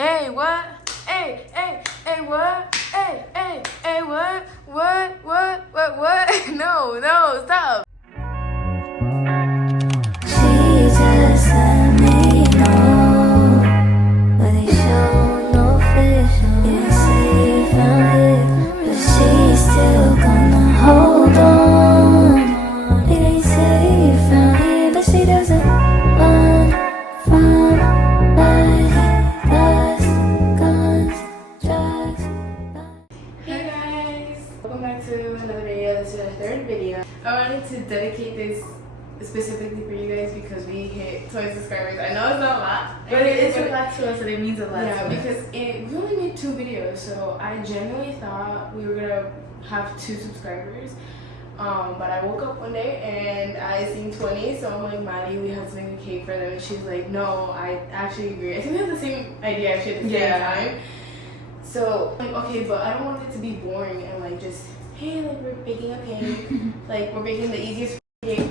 Hey, what? Hey, hey, hey, what? Hey, hey, hey, what? What? No, no, stop. She just let me know, but they show no fish. Didn't say you found it, but she's still gonna hold on. Didn't say you found it, but she doesn't run from like us, guns, drugs. Hey guys, welcome back to another video. This is our third video. I wanted to dedicate this specifically for you guys because we hit 20 subscribers. I know it's not a lot, but it's a lot to us and it means a lot to us. Yeah, because we only made 2 videos, so I genuinely thought we were gonna have 2 subscribers. But I woke up one day and I seen 20, so I'm like, Magaly, we have to make a cake for them. And she's like, no, I actually agree. I think we have the same idea actually at the same time. So, like, okay, but I don't want it to be boring and like just, hey, like we're baking a cake. Like we're baking the easiest cake.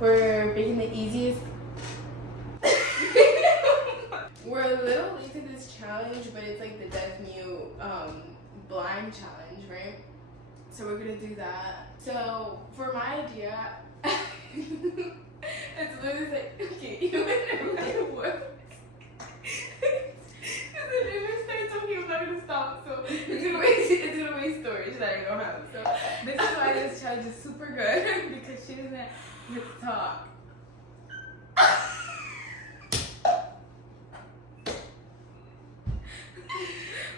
We're baking the easiest. We're a little late to this challenge, but it's like the deaf mute blind challenge, right? So we're gonna do that. So for my idea, it's literally like, okay, you never it works. Because if I start talking, I'm not gonna stop. So it's gonna waste storage that I don't have. So this is why this challenge is super good because she doesn't get to talk.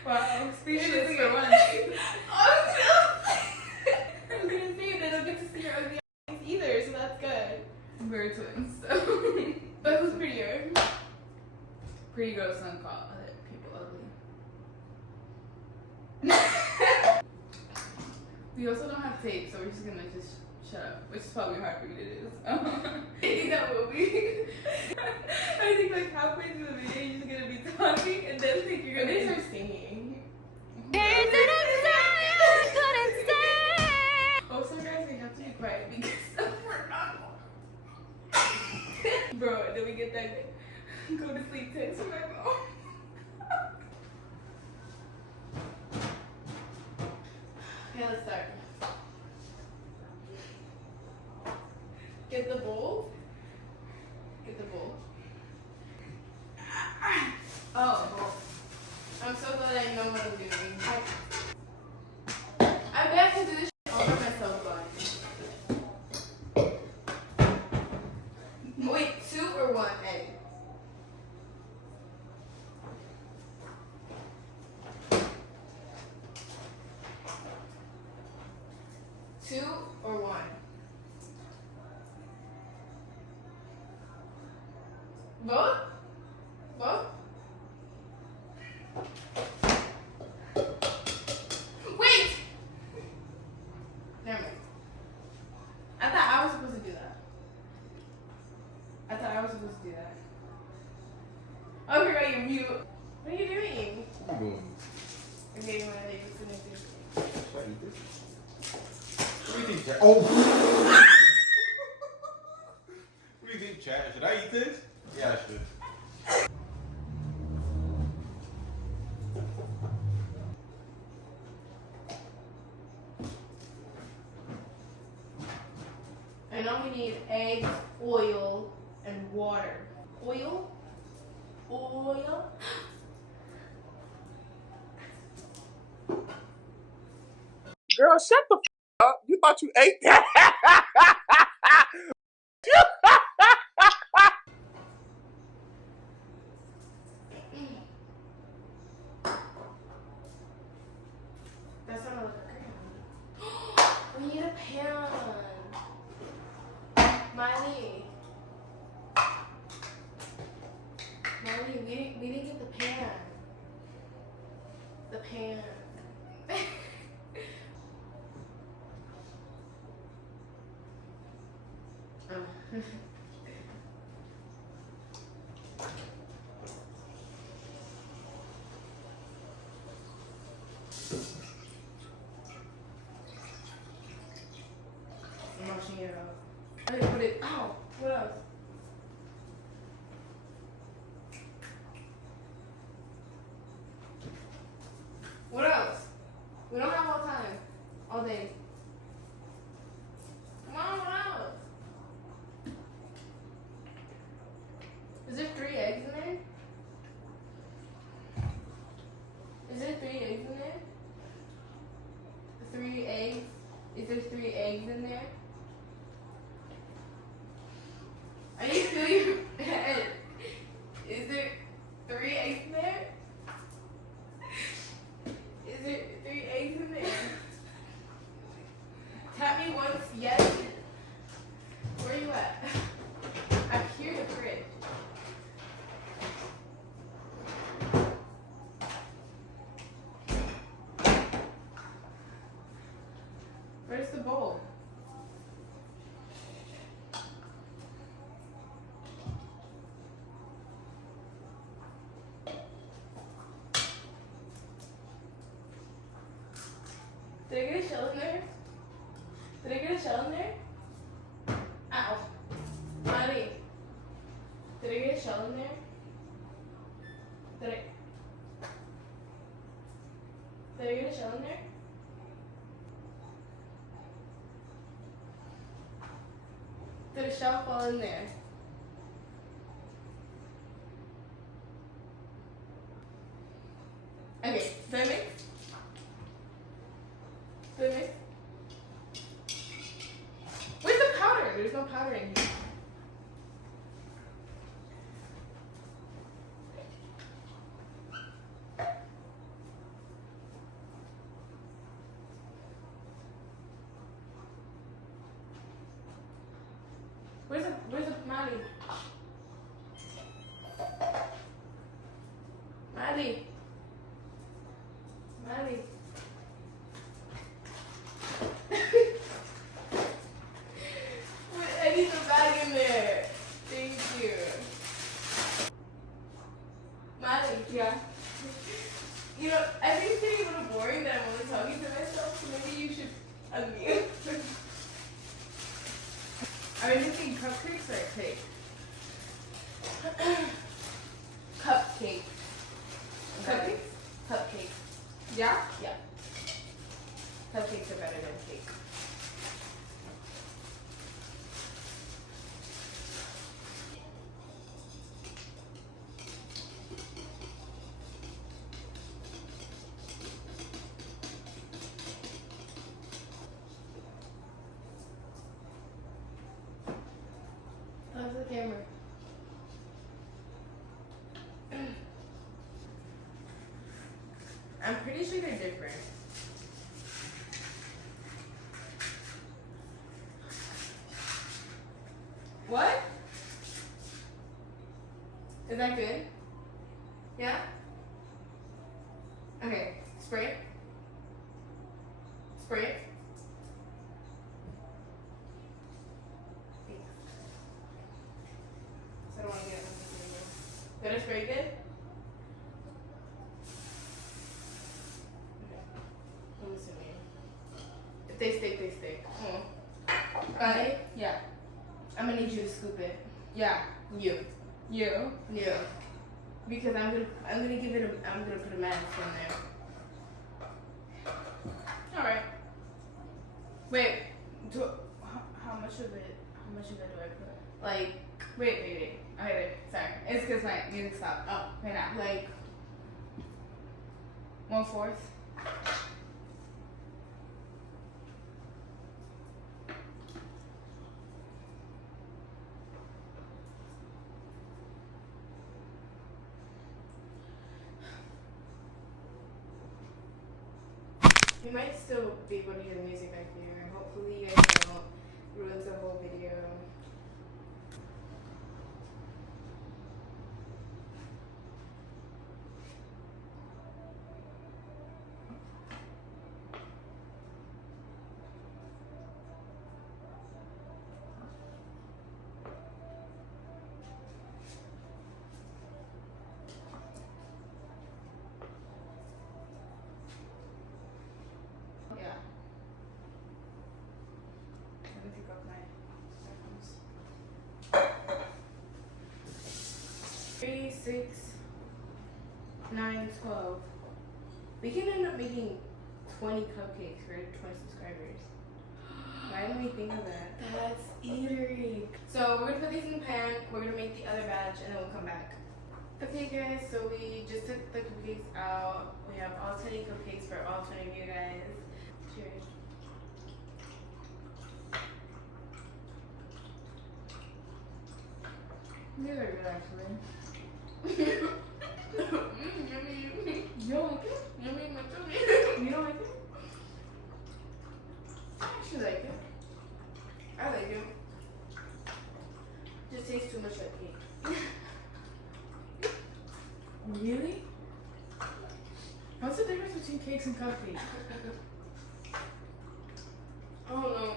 Wow, speechless for once. I'm gonna say they don't get to see your ugly eyes either, so that's good. We're twins, so. But who's prettier? Pretty girls don't call other people ugly. We also don't have tape, so we're just gonna just shut up, which is probably hard for you to do. So. I think that will be. I think like halfway through the video, you're just gonna be talking, and then like you're gonna start singing. Oh, so guys, we have to be quiet because we're not. Bro, then we get that go to sleep text from my mom. Okay, let's start. Get the bowl. Get the bowl. Oh, bowl. I'm so glad I know what I'm doing. I bet I can do this shit all by myself, guys. Wait, 2 or 1 egg? Two or 1? Both? Both? Wait! Never mind. I thought I was supposed to do that. Oh, I forgot you're mute. What are you doing? What are you doing? Okay, you want to leave this in there? Should I eat this? What do you think, Chad? Oh! What do you think, Chad? Should I eat this? Yeah, I should. I know we need eggs, oil, and water. Oil? Oil? Girl, shut the f up. You thought you ate that? That's not look great. We need a pan. Magaly, we didn't get the pan. The pan. Oh. I'm washing it up. I didn't put it. Ow! What else? Did I get a shell in there? Did I get a shell in there? Ow. Maddie. Did I get a shell in there? Did I get a shell in there? Did a shell fall in there? Okay, did I mix? Did I mix? Where's the powder? There's no powder in here. Where's the Maddie? Maddie. Maddie. I need the bag in there. Thank you. Maddie. Yeah. You know, I think it's getting a little boring that I'm only talking to myself, so maybe you should unmute. Are we making cupcakes or cake? Cupcake. Cupcakes? Cupcake. Yeah? Yeah. Cupcakes are better than cake. How's the camera? I'm pretty sure they're different. What? Is that good? Yeah? Okay, spray it. Spray it. So I don't want to get it on the video. Did I spray good? I'm assuming. If they stick, they stick. Okay. Yeah. I'm gonna need you to scoop it. Yeah. You. You. Yeah. Because I'm gonna give it I'm gonna put a mask in there. Alright. Wait, how much of it do I put? Like, Wait. Okay, wait. Sorry. It's because my music stopped. Oh, right now. like 1/4. you might still be able to hear the music back there. Hopefully you guys don't ruin the whole video. Yeah. Let me pick up my headphones. 3, 6, 9, 12. We can end up making 20 cupcakes for 20 subscribers. Why didn't we think of that? That's eatery. So we're gonna put these in the pan. We're gonna make the other batch and then we'll come back. Okay guys, so we just took the cupcakes out. We have all 20 cupcakes for all 20 of you guys. Cheers. These are good actually. Yummy. You don't like it? Yummy, my tummy. You don't like it? I actually like it. I like it. Just tastes too much like cake. Really? What's the difference between cakes and cupcakes? I don't know.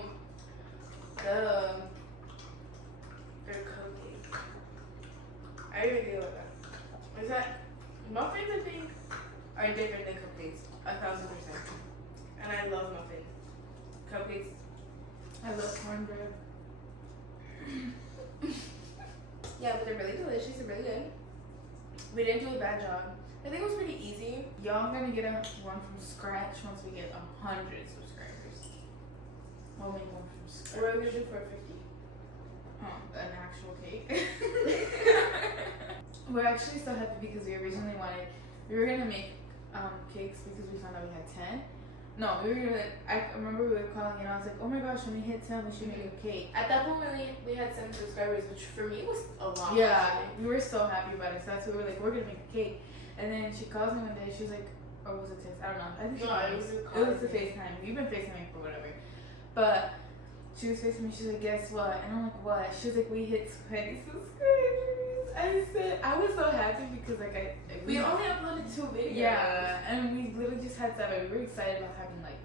They're cupcake. I really feel like that. Is that muffins? I think are different than cupcakes, 1,000%. And I I love muffins. Cupcakes. I love cornbread. Yeah, but they're really delicious. They're really good. We didn't do a bad job. I think it was pretty easy. Y'all gonna get one from scratch once we get 100 subscribers. We'll make one from scratch. What are we gonna do for 50? An actual cake. We're actually so happy because we originally we were gonna make cakes because we found out we had 10. No, I remember we were calling and I was like, oh my gosh, when we hit 10, we should make a cake. At that point, we had 7 subscribers, which for me was a lot. Yeah, actually. we were so happy about it. So that's why we were like, we're gonna make a cake. And then she calls me one day. She was like, or was it text? I don't know. I think it was the FaceTime. We've been FaceTiming for whatever. But she was FaceTiming. She's like, guess what? And I'm like, what? She was like, we hit 20 subscribers. I was so happy because we only uploaded 2 videos. Yeah, and we literally just had 7. We were excited about having like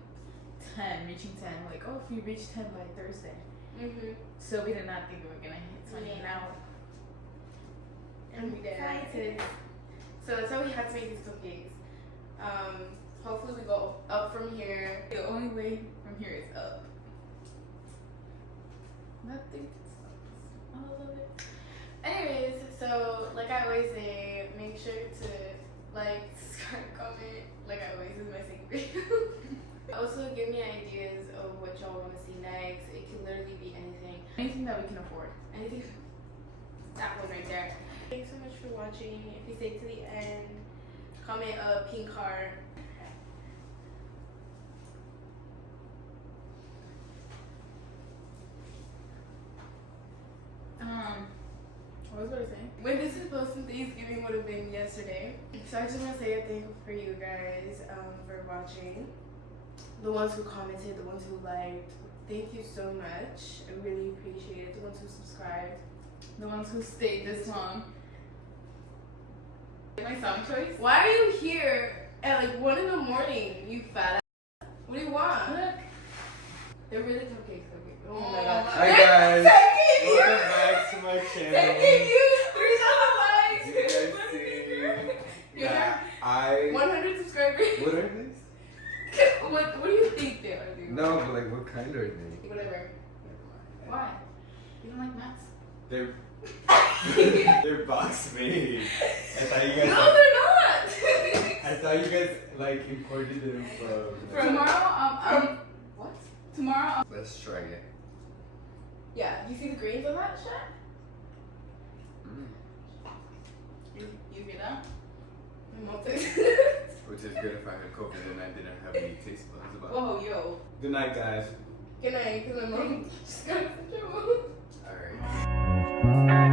10, reaching 10. We're like, oh, if we reach 10 by Thursday. So we did not think we were gonna hit 20 now. And we did. Excited. So that's how we had to make these cupcakes. Hopefully we go up from here. The only way from here is up. Nothing stops all of it. Anyways, so like I always say, make sure to like, subscribe, comment. Like I always is my secret. Also, give me ideas of what y'all want to see next. It can literally be anything. Anything that we can afford. Anything. That one right there. Thanks so much for watching. If you stay to the end, comment a pink heart. What was I saying? When this is posted, Thanksgiving would have been yesterday. So I just want to say a thank you for you guys for watching. The ones who commented, the ones who liked. Thank you so much. I really appreciate it. The ones who subscribed. The ones who stayed this long. My song choice? Why are you here at like 1 in the morning, you fat ass? What do you want? Look. They're really cupcakes. Oh my god. Hi guys, welcome back to my channel. Thank you. 3,000 likes. You guys see that 100 subscribers. What are these? What do you think they are? Dude? No, but like what kind are they? Whatever. Why? You don't like nuts? They're box made. I thought you guys. No, they're not. I thought you guys like imported them from. Tomorrow, What? tomorrow. Let's try it. Yeah. You see the greens on that shit? You get that? Which is good if I had COVID and I didn't have any taste buds about it. Whoa, yo. Good night, guys. Good night, because my mom just got in trouble. Alright.